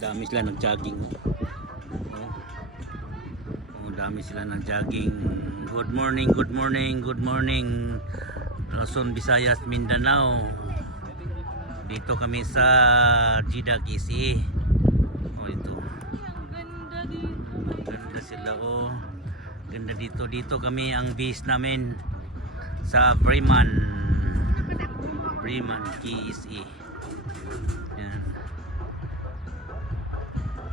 Dami sila nag-jogging. Dami sila nag-jogging. Good morning, good morning, good morning. Luzon, Visayas, Mindanao. Dito kami sa Jeddah, KC. Ito. Ganda sila Ganda dito. Dito kami ang base namin sa Bremen, KC. Yan.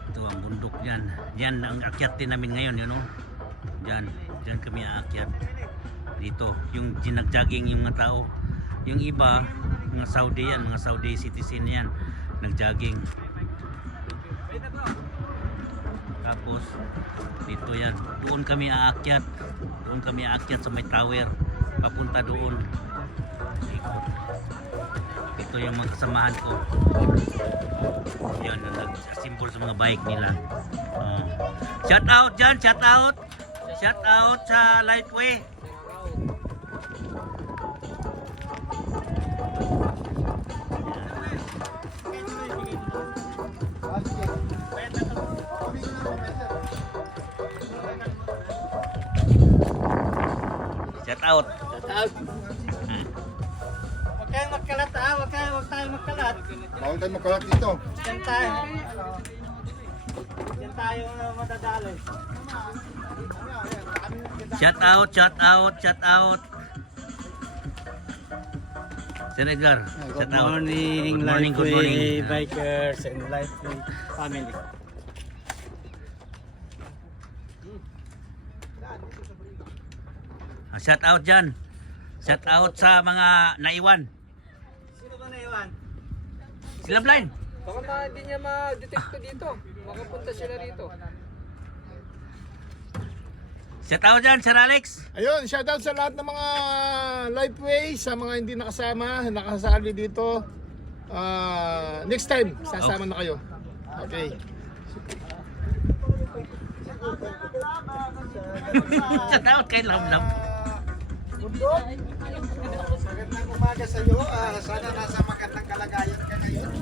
Ito ang bundok dyan. Yan ang akyat din namin ngayon, yun o. Dyan kami aakyat. Dito, yung nag-jogging yung mga tao. Yung iba, mga Saudi yan, mga Saudi citizen yan, nag-jogging. Tapos, dito yan. Doon kami aakyat. Doon kami aakyat sa may tower. Papunta doon. Ito yung mga kasamahan ko. Yan, nag-symbol sa mga bike nila. Shout out dyan, shout out. Shout out sa Lightway. Shout out. Shout out. Huwag kayong magkalat ha, huwag tayong magkalat. Bawal tayo magkalat dito. Diyan tayo madadali. Shout out, shout out, shout out. Sir Edgar, Good shout out. morning, Good morning, good morning. bikers and Lightway family. Shout out dyan. Shout out sa mga naiwan. Sino ba naiwan? Sila blind. Baka hindi niya ma-detect ko dito. Makapunta sila rito. Shout out dyan, Sir Alex. Ayun, shoutout sa lahat ng mga Lifeway, sa mga hindi nakasali dito. Next time, sasama na kayo. Okay. Shout out kay Lamlam. Magandang umaga sa iyo. Sana nasa magandang kalagayan ka ngayon.